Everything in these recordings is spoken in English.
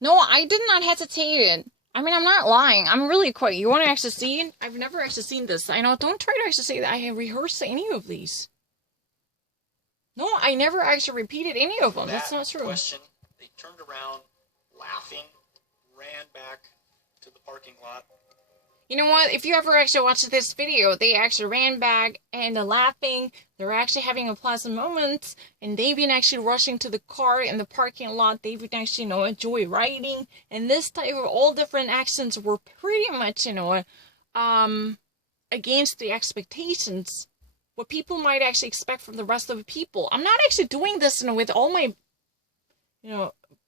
No, I did not hesitate. I mean, I'm not lying. I'm really quick. You want to actually see it? I've never actually seen this. I know. Don't try to actually say that I have rehearsed any of these. No, I never actually repeated any of them. That's not true. Question, they turned around, laughing, ran back to the parking lot. You know what? If you ever actually watched this video, they actually ran back and they're laughing. They're actually having a pleasant moment, and they've been actually rushing to the car in the parking lot. They've been actually, enjoy riding. And this type of all different accents were pretty much, against the expectations. What people might actually expect from the rest of the people. I'm not actually doing this, with all my,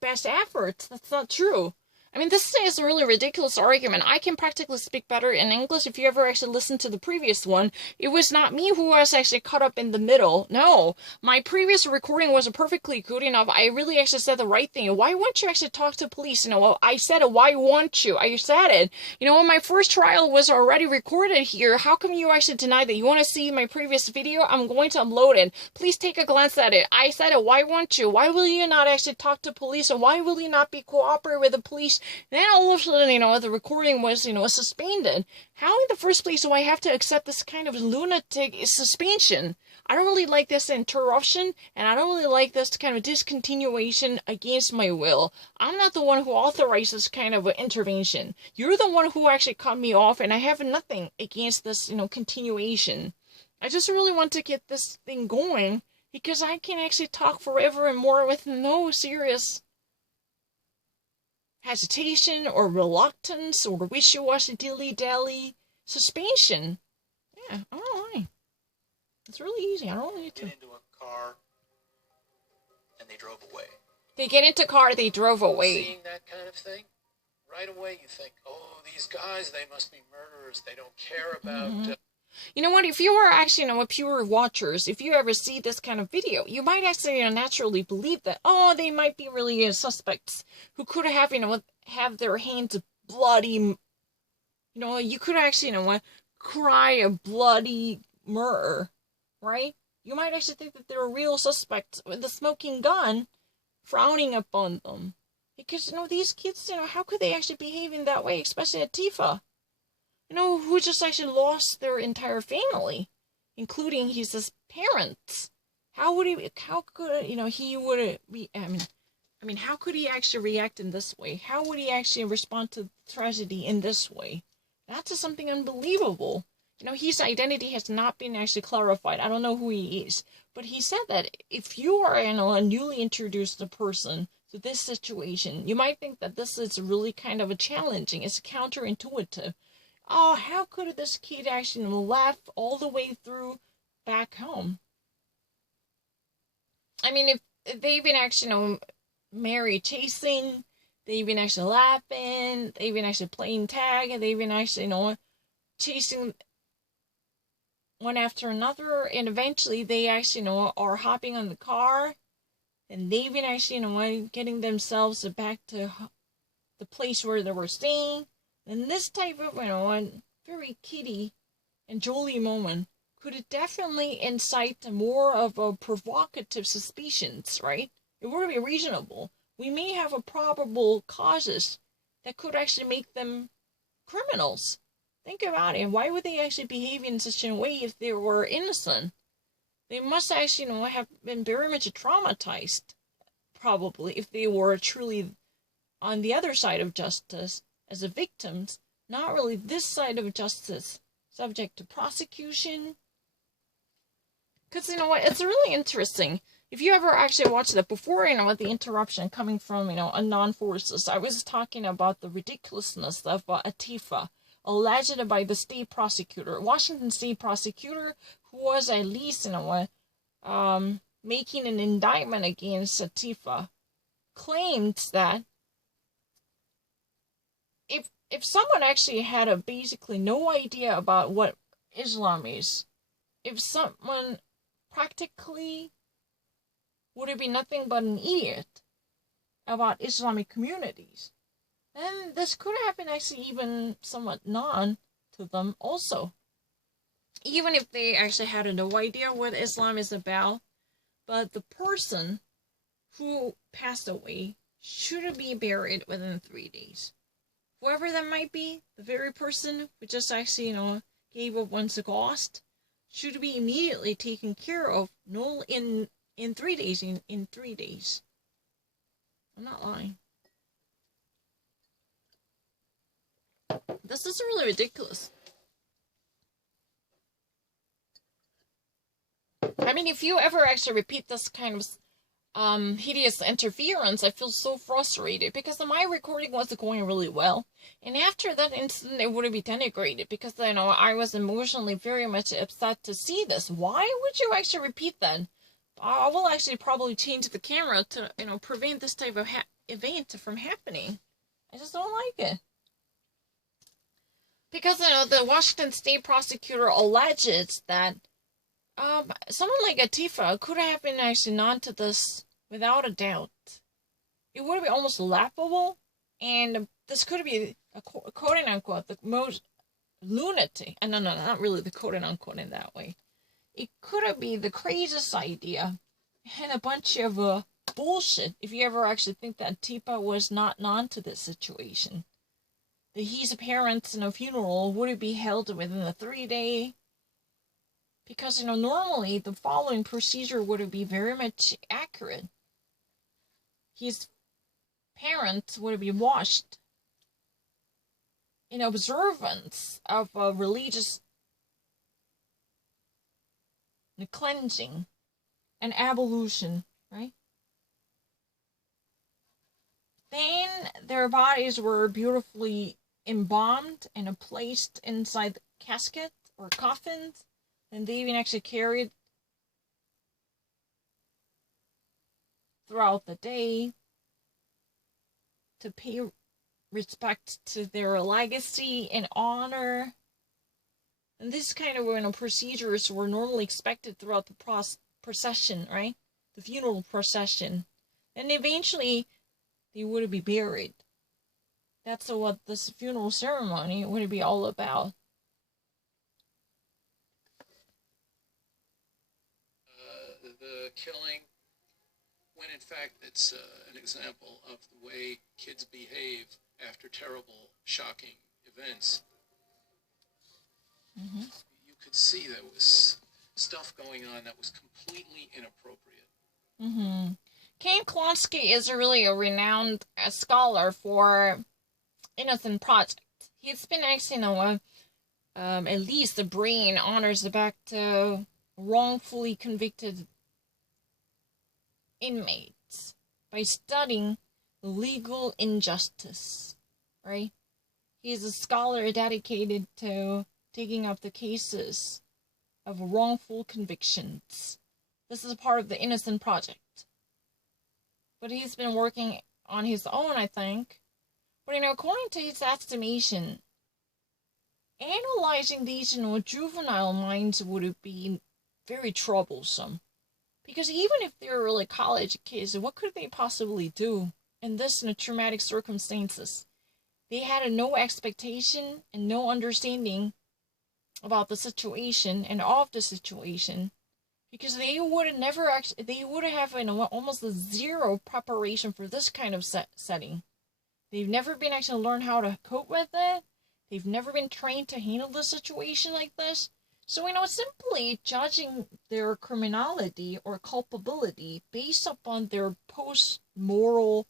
best efforts. That's not true. I mean, this is a really ridiculous argument. I can practically speak better in English. If you ever actually listened to the previous one, it was not me who was actually caught up in the middle. No, my previous recording was perfectly good enough. I really actually said the right thing. Why won't you actually talk to police? I said it. Why won't you? I said it. My first trial was already recorded here. How come you actually deny that? You want to see my previous video? I'm going to upload it. Please take a glance at it. I said it. Why won't you? Why will you not actually talk to police? And why will you not be cooperate with the police? Then all of a sudden, the recording was, suspended. How in the first place do I have to accept this kind of lunatic suspension? I don't really like this interruption, and I don't really like this kind of discontinuation against my will. I'm not the one who authorized this kind of intervention. You're the one who actually cut me off, and I have nothing against this, continuation. I just really want to get this thing going, because I can actually talk forever and more with no serious hesitation or reluctance or wishy-washy dilly-dally suspension. Yeah, I don't know. It's really easy. I don't need to. Get into a car, and they drove away. They get into a car, they drove away. Seeing that kind of thing, right away you think, oh, these guys, they must be murderers. They don't care about... You know what, if you are actually, pure watchers, if you ever see this kind of video, you might actually, naturally believe that, oh, they might be really suspects who could have, have their hands bloody, you could actually, cry a bloody murder, right? You might actually think that they're real suspects with a smoking gun frowning upon them. Because, these kids, how could they actually behave in that way, especially at Tifa? Who just actually lost their entire family, including his parents. How could, he would be, how could he actually react in this way? How would he actually respond to tragedy in this way? That's just something unbelievable. His identity has not been actually clarified. I don't know who he is. But he said that if you are, a newly introduced person to this situation, you might think that this is really kind of a challenging, it's counterintuitive. Oh, how could this kid actually laugh all the way through back home? I mean, if they've been actually, Mary chasing, they've been actually laughing, they've been actually playing tag, and they've been actually, chasing one after another, and eventually they actually, are hopping on the car, and they've been actually, getting themselves back to the place where they were staying. And this type of, very kiddie and jolly moment could definitely incite more of a provocative suspicions, right? It would be reasonable. We may have a probable causes that could actually make them criminals. Think about it. Why would they actually behave in such a way if they were innocent? They must actually, have been very much traumatized, probably, if they were truly on the other side of justice as the victims, not really this side of justice, subject to prosecution. Because, it's really interesting. If you ever actually watched that before, with the interruption coming from, unknown forces, I was talking about the ridiculousness of Atifa, alleged by the state prosecutor, Washington state prosecutor, who was at least, making an indictment against Atifa, claimed that if someone actually had basically no idea about what Islam is, if someone practically would it be nothing but an idiot about Islamic communities, then this could have been actually even somewhat known to them also. Even if they actually had no idea what Islam is about, but the person who passed away should be buried within 3 days. Whoever that might be, the very person who just actually, gave up one's ghost, should be immediately taken care of. No, in 3 days. In 3 days. I'm not lying. This is really ridiculous. I mean, if you ever actually repeat this kind of hideous interference, I feel so frustrated because my recording wasn't going really well. And after that incident, it would be denigrated because, I was emotionally very much upset to see this. Why would you actually repeat that? I will actually probably change the camera to, prevent this type of event from happening. I just don't like it. Because, the Washington State prosecutor alleges that someone like Atifa could have been actually onto this without a doubt. It would be almost laughable, and this could be a quote-unquote the most lunatic. No, not really the quote-unquote in that way. It could be the craziest idea and a bunch of bullshit if you ever actually think that Atifa was not onto this situation. That his parents in a funeral would be held within a 3-day. Because, normally the following procedure would be very much accurate. His parents would be washed in observance of a religious cleansing and ablution, right? Then their bodies were beautifully embalmed and placed inside caskets or coffins. And they even actually carried throughout the day to pay respect to their legacy and honor. And this kind of procedures were normally expected throughout the procession, right? The funeral procession. And eventually, they would be buried. That's what this funeral ceremony would be all about. The killing, when in fact it's an example of the way kids behave after terrible, shocking events. Mm-hmm. You could see there was stuff going on that was completely inappropriate. Mm-hmm. Ken Klonsky is really a renowned scholar for Innocent Project. He's been actually, at least the brain honors back to wrongfully convicted inmates by studying legal injustice, right? He's a scholar dedicated to taking up the cases of wrongful convictions. This is part of the Innocent Project. But he's been working on his own, I think. But, according to his estimation, analyzing these, juvenile minds would be very troublesome. Because even if they're really college kids, what could they possibly do in this traumatic circumstances? They had no expectation and no understanding about the situation and of the situation. Because they would have almost a zero preparation for this kind of setting. They've never been actually learned how to cope with it. They've never been trained to handle the situation like this. So, simply judging their criminality or culpability based upon their post-moral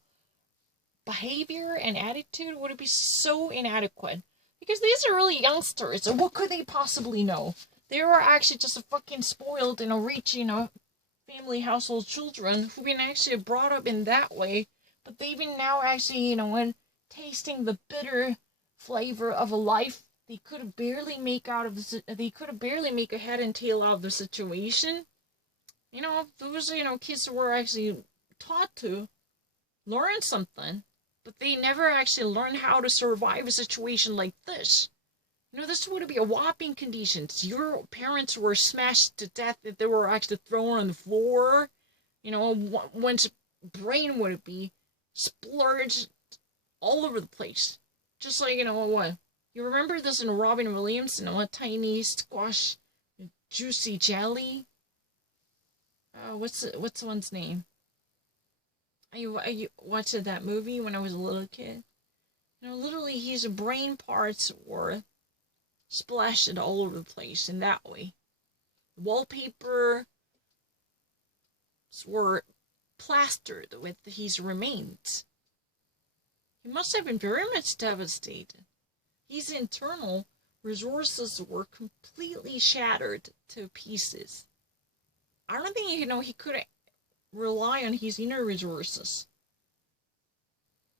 behavior and attitude would be so inadequate. Because these are really youngsters, and what could they possibly know? They were actually just fucking spoiled, rich, family household children who've been actually brought up in that way, but they've been now actually, when tasting the bitter flavor of a life they could barely make a head and tail out of the situation. Those, kids were actually taught to learn something, but they never actually learn how to survive a situation like this. This would be a whopping conditions. Your parents were smashed to death if they were actually thrown on the floor. One's brain would be splurged all over the place. Just like, what? You remember this in Robin Williams, a tiny squash, juicy jelly? What's one's name? I watched that movie when I was a little kid. Literally his brain parts were splashed all over the place in that way. Wallpaper were plastered with his remains. He must have been very much devastated. His internal resources were completely shattered to pieces. I don't think, he could rely on his inner resources.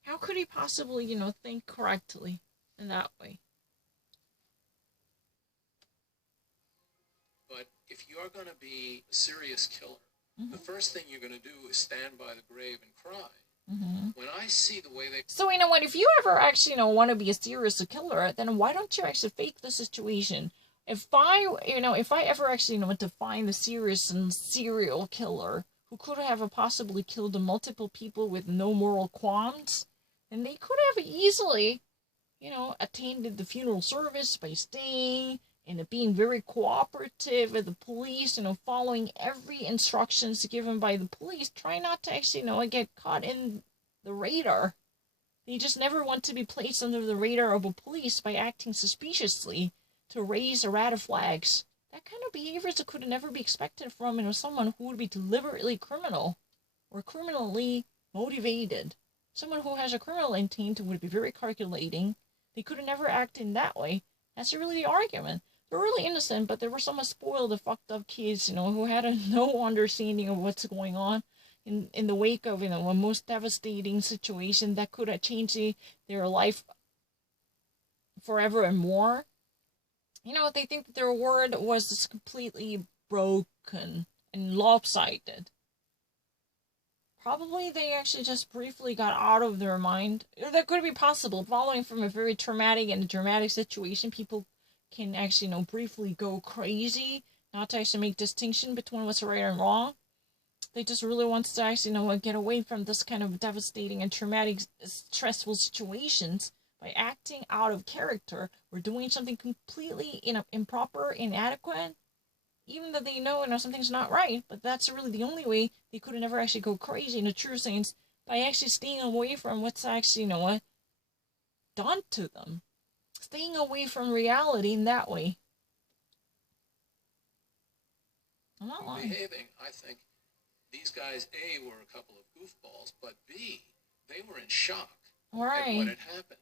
How could he possibly, think correctly in that way? But if you're going to be a serious killer, the first thing you're going to do is stand by the grave and cry. When I see the way they... So, you know what, if you ever actually, want to be a serious killer, then why don't you actually fake the situation? If I ever actually, want to find the serious and serial killer who could have possibly killed multiple people with no moral qualms, then they could have easily, attended the funeral service by staying and being very cooperative with the police, following every instructions given by the police, try not to actually, get caught in the radar. They just never want to be placed under the radar of the police by acting suspiciously to raise a red flags. That kind of behaviors that could never be expected from, someone who would be deliberately criminal or criminally motivated. Someone who has a criminal intent would be very calculating. They could have never acted in that way. That's really the argument. They're really innocent, but they were some spoiled, fucked up kids, who had no understanding of what's going on in the wake of, a most devastating situation that could have changed their life forever and more. They think that their word was just completely broken and lopsided. Probably they actually just briefly got out of their mind. That could be possible. Following from a very traumatic and dramatic situation, people can actually, briefly go crazy, not to actually make distinction between what's right and wrong. They just really want to actually, get away from this kind of devastating and traumatic, stressful situations by acting out of character or doing something completely improper, inadequate, even though they know, something's not right. But that's really the only way they could never actually go crazy in a true sense, by actually staying away from what's actually, done to them. Staying away from reality in that way. I'm not lying. Behaving, I think these guys, A, were a couple of goofballs, but B, they were in shock at what had happened.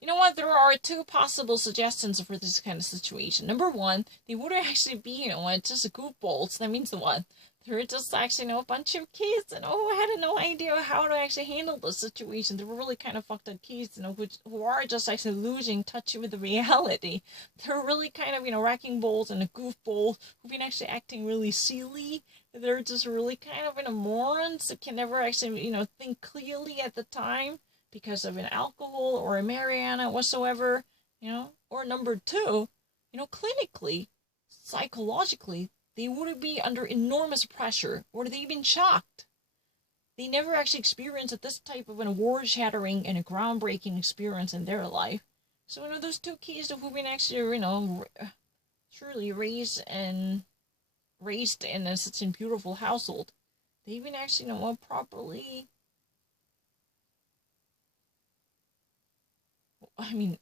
You know what? There are two possible suggestions for this kind of situation. Number one, they would actually be, just goofballs. That means what? They're just actually, a bunch of kids, who had no idea how to actually handle the situation. They were really kind of fucked up kids, who are just actually losing touch with the reality. They're really kind of, wrecking balls and goofballs who've been actually acting really silly. They're just really kind of, morons that can never actually, think clearly at the time because of an alcohol or a marijuana whatsoever, Or number two, clinically, psychologically, they would be under enormous pressure, or they've been shocked. They never actually experienced this type of an award-shattering and a groundbreaking experience in their life. So, those two kids who've been actually, truly raised in such a beautiful household, they've been actually, properly...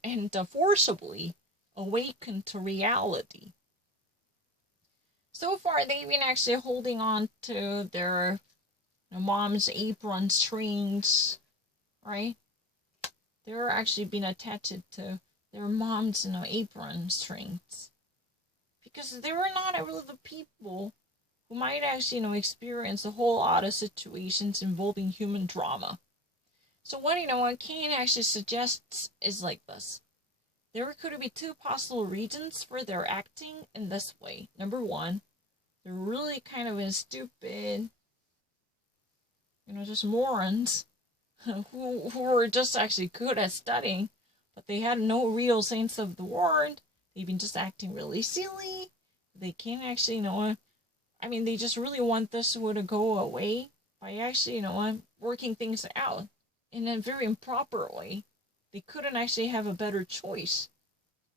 and forcibly awakened to reality. So far, they've been actually holding on to their mom's apron strings, right? They're actually being attached to their mom's apron strings. Because they were not really the people who might actually experience a whole lot of situations involving human drama. So what Kane actually suggests is like this. There could be two possible reasons for their acting in this way. Number one, they're really kind of stupid, just morons who were just actually good at studying, but they had no real sense of the word. They've been just acting really silly. They can't actually, they just really want this to go away by actually, working things out in a very improper way. They couldn't actually have a better choice.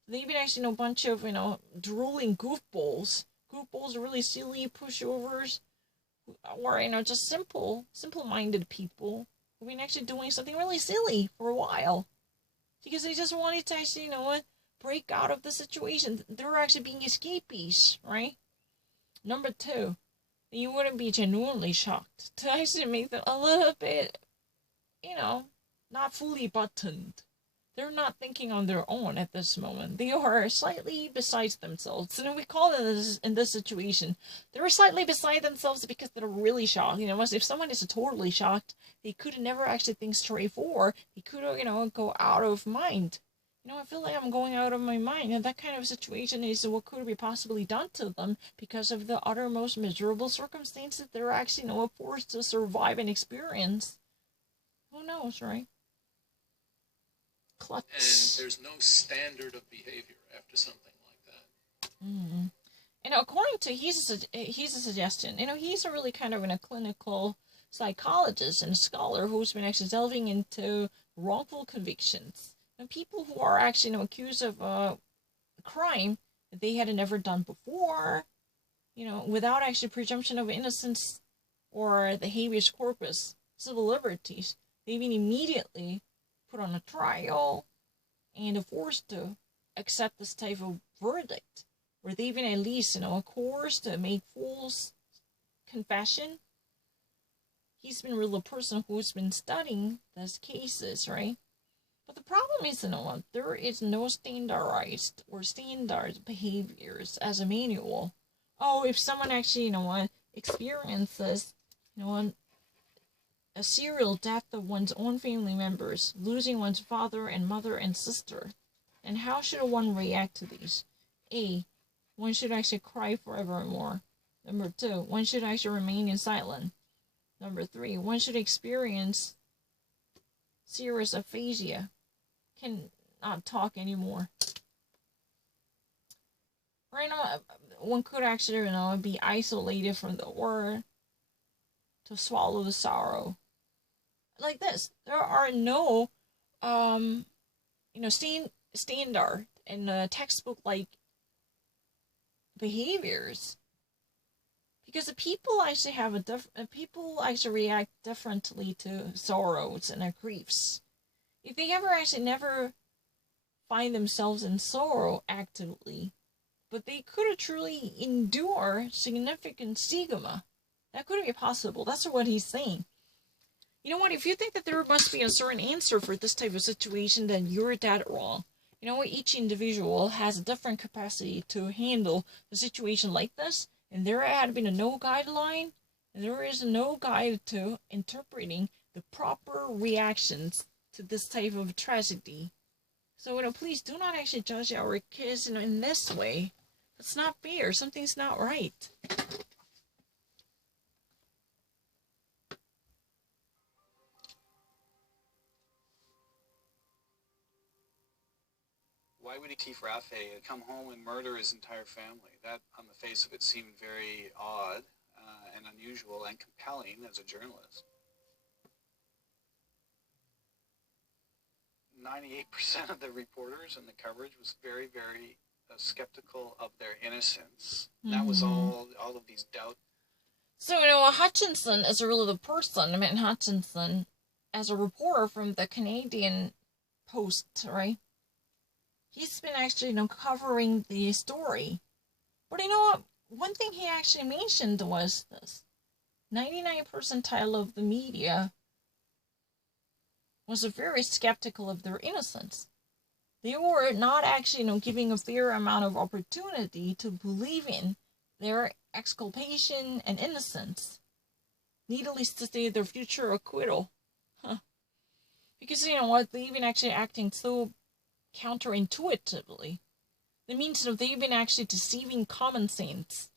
They've been actually a bunch of, drooling goofballs. Goofballs are really silly pushovers or just simple-minded people who've been actually doing something really silly for a while because they just wanted to actually, break out of the situation. They're actually being escapees, right? Number two, you wouldn't be genuinely shocked to actually make them a little bit, not fully buttoned. They're not thinking on their own at this moment. They are slightly besides themselves. And we call it in this situation, they're slightly beside themselves because they're really shocked. If someone is totally shocked, they could never actually think straight forward. They could, go out of mind. I feel like I'm going out of my mind. And that kind of situation is what could be possibly done to them because of the uttermost miserable circumstances they're actually, forced to survive and experience. Who knows, right? Clutch. And there's no standard of behavior after something like that. Mm-hmm. According to his a suggestion, he's a really kind of a clinical psychologist and scholar who's been actually delving into wrongful convictions and people who are actually accused of a crime that they had never done before, without actually presumption of innocence or the habeas corpus, civil liberties. They've been immediately put on a trial and forced to accept this type of verdict, where they've been at least, coerced to make false confession. He's been really a person who's been studying these cases, right? But the problem is, there is no standardized or standard behaviors as a manual. Oh, if someone actually, experiences, a serial death of one's own family members, losing one's father and mother and sister, and how should one react to these? A, one should actually cry forevermore. Number two, one should actually remain in silence. Number three, one should experience serious aphasia, cannot talk anymore. Right now, one could actually, be isolated from the world, to swallow the sorrow. Like this, there are no, standard and textbook-like behaviors, because the people actually have people actually react differently to sorrows and griefs. If they ever actually never find themselves in sorrow actively, but they could truly endure significant stigma. That could be possible. That's what he's saying. You know what? If you think that there must be a certain answer for this type of situation, then you're dead wrong. Each individual has a different capacity to handle a situation like this, and there had been no guideline, and there is no guide to interpreting the proper reactions to this type of tragedy. So, please do not actually judge our kids, in this way. It's not fair. Something's not right. Why would Latif Rafay come home and murder his entire family? That, on the face of it, seemed very odd and unusual and compelling as a journalist. 98% of the reporters and the coverage was very, very skeptical of their innocence. Mm-hmm. That was all of these doubts. So, Hutchinson is really the person, Hutchinson, as a reporter from the Canadian Post, right? He's been actually, covering the story. But one thing he actually mentioned was this. 99 percentile of the media was very skeptical of their innocence. They were not actually, giving a fair amount of opportunity to believe in their exculpation and innocence. Needless to say, their future acquittal. Because, they've been actually acting so counterintuitively. That means they've been actually deceiving common sense.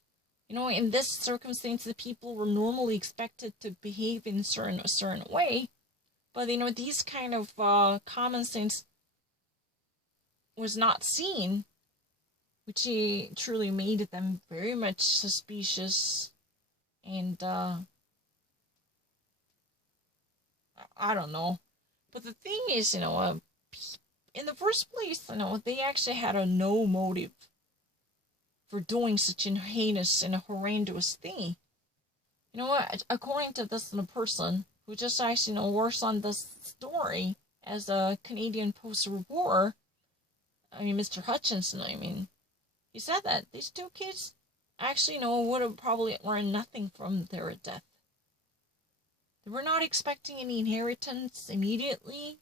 In this circumstance, the people were normally expected to behave in a certain way. But, these kind of common sense was not seen, which truly made them very much suspicious. And, I don't know. But the thing is, in the first place, they actually had no motive for doing such a heinous and horrendous thing. You know what? According to this person who just actually, works on this story as a Canadian Post reporter, I mean, Mr. Hutchinson, he said that these two kids actually, would have probably learned nothing from their death. They were not expecting any inheritance immediately,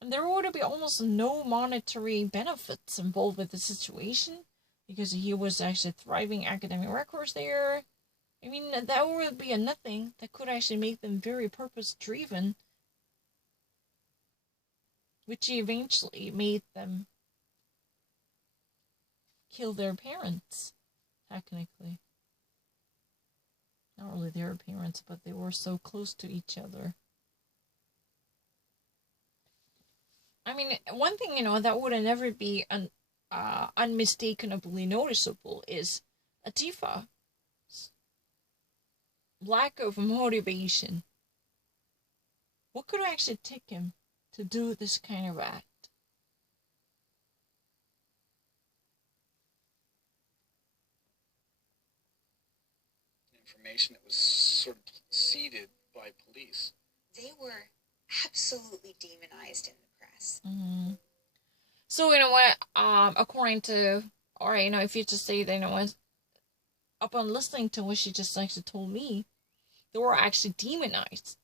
and there would be almost no monetary benefits involved with the situation because he was actually thriving academic records there. I mean, that would be a nothing that could actually make them very purpose-driven, which eventually made them kill their parents, technically. Not really their parents, but they were so close to each other. I mean, one thing, that would never be unmistakably noticeable is Atifa's lack of motivation. What could actually take him to do this kind of act? Information that was sort of seeded by police. They were absolutely demonized in the press. Mm-hmm. So, you know what, according to, or, if you just say that, what, upon listening to what she just actually told me, they were actually demonized.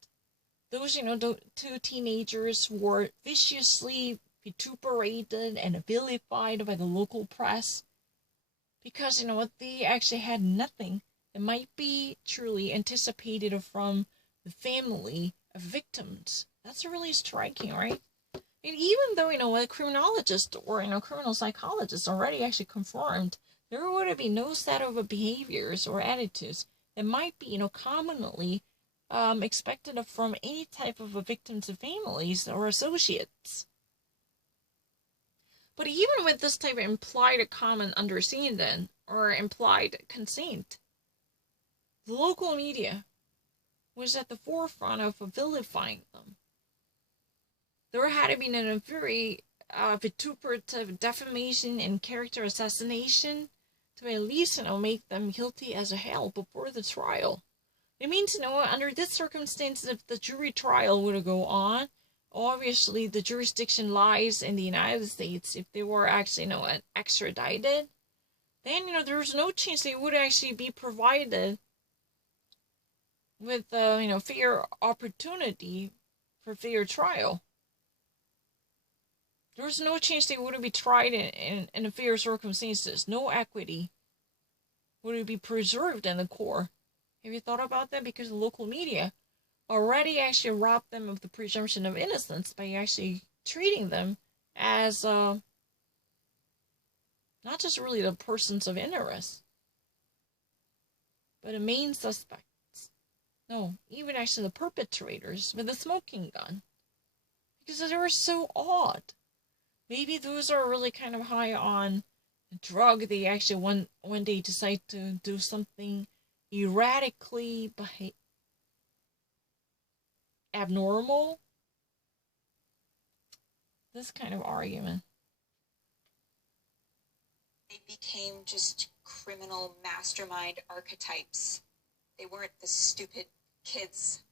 Those, the two teenagers were viciously vituperated and vilified by the local press because, what, they actually had nothing that might be truly anticipated from the family of victims. That's really striking, right? And even though, what, criminologists or, criminal psychologists already actually confirmed there would be no set of behaviors or attitudes that might be, commonly expected from any type of victims of families or associates. But even with this type of implied common understanding or implied consent, the local media was at the forefront of vilifying them. There had been a very vituperative defamation and character assassination to at least, make them guilty as hell before the trial. It means, under this circumstance, if the jury trial were to go on, obviously the jurisdiction lies in the United States. If they were actually, extradited, then, there's no chance they would actually be provided with, fair opportunity for fair trial. There's no chance they wouldn't be tried in fair circumstances. No equity would be preserved in the court. Have you thought about that? Because the local media already actually robbed them of the presumption of innocence by actually treating them as not just really the persons of interest, but the main suspects. No, even actually the perpetrators with the smoking gun. Because they were so odd. Maybe those are really kind of high on a drug. They actually one day decide to do something erratically abnormal. This kind of argument. They became just criminal mastermind archetypes. They weren't the stupid kids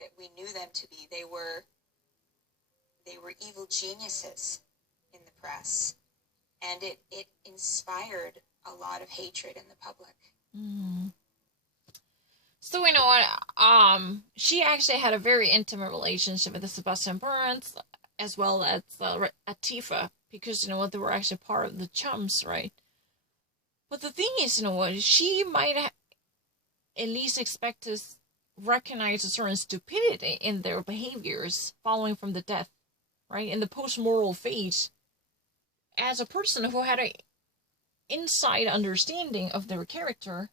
that we knew them to be. They were evil geniuses in the press, and it inspired a lot of hatred in the public. Mm. So you know what? She actually had a very intimate relationship with Sebastian Burns, as well as Atifa, because you know what, they were actually part of the Chums, right? But the thing is, you know what, she might at least expect to recognize a certain stupidity in their behaviors following from the death, right? In the post-moral phase, as a person who had an inside understanding of their character,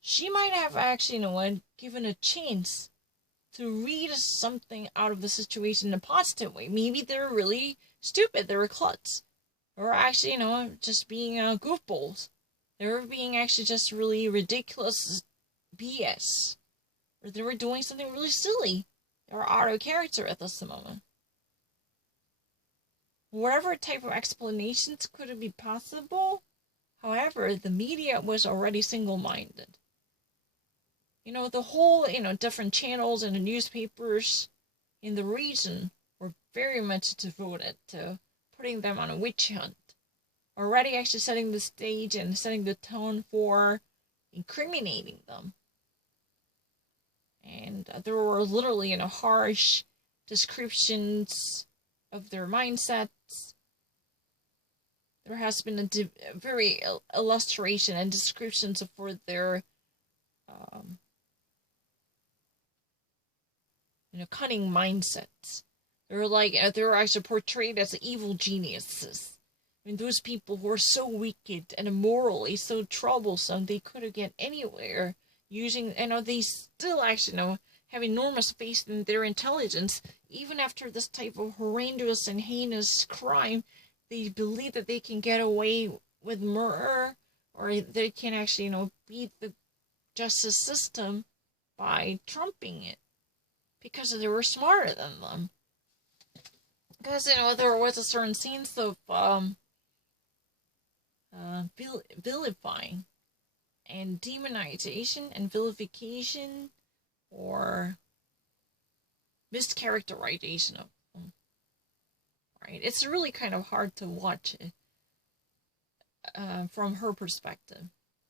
she might have actually, you know what, given a chance to read something out of the situation in a positive way. Maybe they're really stupid, they were klutz, or actually, you know, just being goofballs. They were being actually just really ridiculous BS. Or they were doing something really silly. They were out of character at this moment. Whatever type of explanations could be possible, however, the media was already single-minded. the whole, different channels and the newspapers in the region were very much devoted to putting them on a witch hunt. Already actually setting the stage and setting the tone for incriminating them. And there were literally, harsh descriptions of their mindsets. There has been a very illustration and descriptions for their, cunning mindsets. They're actually portrayed as evil geniuses. I mean, those people who are so wicked and morally so troublesome, they couldn't get anywhere using, they still actually, have enormous faith in their intelligence. Even after this type of horrendous and heinous crime, they believe that they can get away with murder, or they can actually, beat the justice system by trumping it, because they were smarter than them. Because, there was a certain sense of, vilifying and demonization and vilification or mischaracterization of them. Right? It's really kind of hard to watch it from her perspective.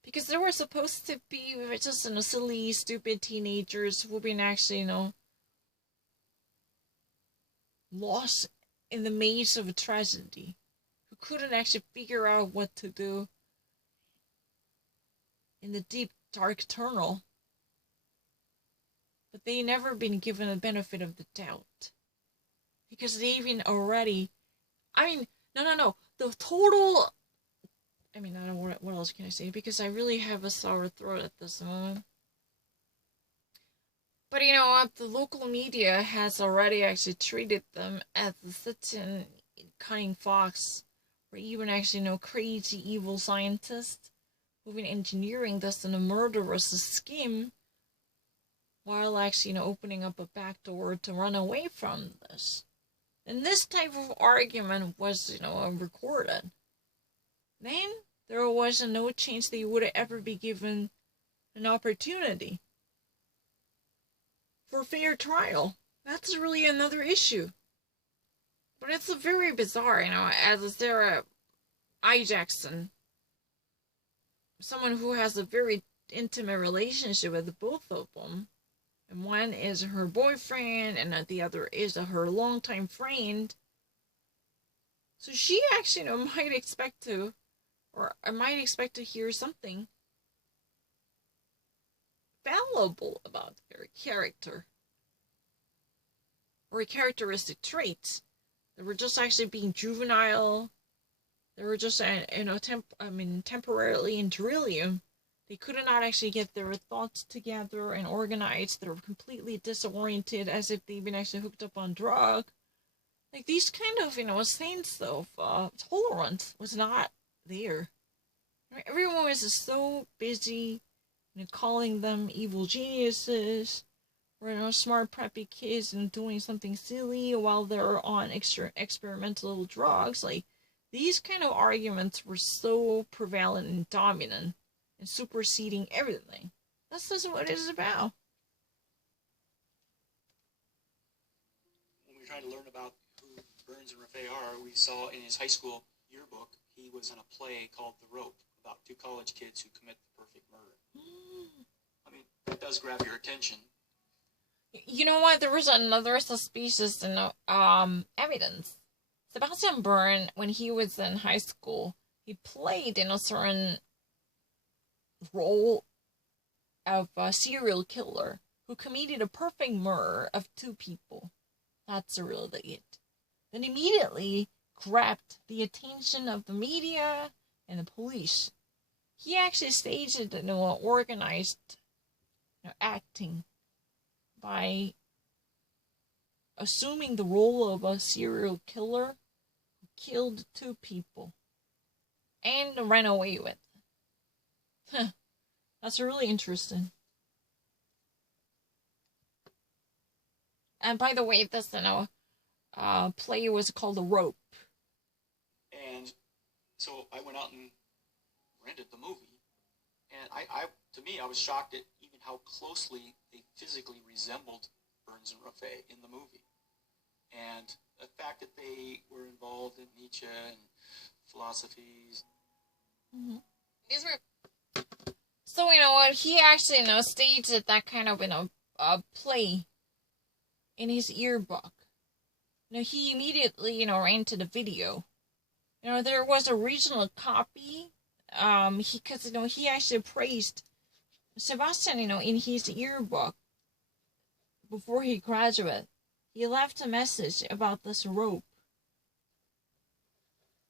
Because they were supposed to be just, silly, stupid teenagers who've been actually, lost in the maze of a tragedy, who couldn't actually figure out what to do in the deep, dark tunnel. But they never been given the benefit of the doubt. Because they even already, no. The total, I don't know, what else can I say? Because I really have a sour throat at this moment. But the local media has already actually treated them as such a cunning fox, or even actually crazy evil scientists who've been engineering this in a murderous scheme, while actually opening up a back door to run away from this. And this type of argument was recorded. Then there was no chance they would ever be given an opportunity for fair trial. That's really another issue. But it's a very bizarre, as Sarah I. Jackson, someone who has a very intimate relationship with both of them, and one is her boyfriend, and the other is her longtime friend. So she actually, might expect to, or I might expect to hear something fallible about their character, or characteristic traits. They were just actually being juvenile. They were just, temporarily in delirium. They could not actually get their thoughts together and organized. They were completely disoriented, as if they'd been actually hooked up on drug. Like, these kind of, sense of tolerance was not there. Everyone was just so busy, calling them evil geniuses, or smart preppy kids and doing something silly while they're on experimental drugs. Like, these kind of arguments were so prevalent and dominant and superseding everything. That's just what it is about. When we were trying to learn about who Burns and Raffaele are, we saw in his high school yearbook he was in a play called The Rope about two college kids who commit the perfect murder. It does grab your attention. You know what? There was another suspicious evidence. Sebastian Byrne, when he was in high school, he played in a certain role of a serial killer who committed a perfect murder of two people. That's really it. Then immediately grabbed the attention of the media and the police. He actually staged organized acting by assuming the role of a serial killer who killed two people and ran away with. That's really interesting. And by the way, this play was called The Rope. And so I went out and rented the movie, and I to me I was shocked at even how closely they physically resembled Burns and Raffay in the movie. And the fact that they were involved in Nietzsche and philosophies. Mm-hmm. These were... So, you know what, he actually, you know, staged that kind of, you know, play in his yearbook. You know, he immediately, you know, ran to the video. You know, there was a original copy, because, you know, he actually praised Sebastian, you know, in his yearbook before he graduated. He left a message about this rope,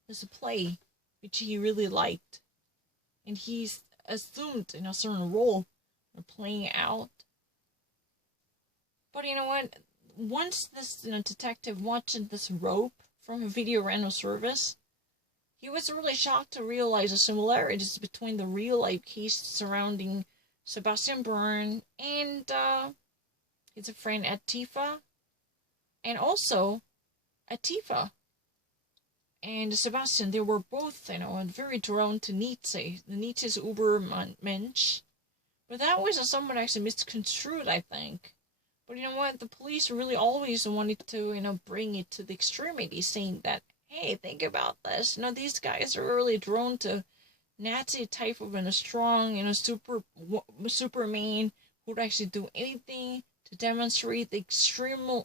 this play, which he really liked. And he's assumed, you know, a certain role of playing out. But you know what? Once this, you know, detective watched this rope from a video rental service, he was really shocked to realize the similarities between the real-life case surrounding Sebastian Byrne and his friend Atifa, and also Atifa and Sebastian. They were both, you know, very drawn to Nietzsche, Nietzsche's Übermensch. But that was somewhat actually misconstrued, I think. But you know what? The police really always wanted to, you know, bring it to the extremity, saying that, hey, think about this. You know, these guys are really drawn to Nazi type of, a strong, you know, Superman who would actually do anything to demonstrate the extreme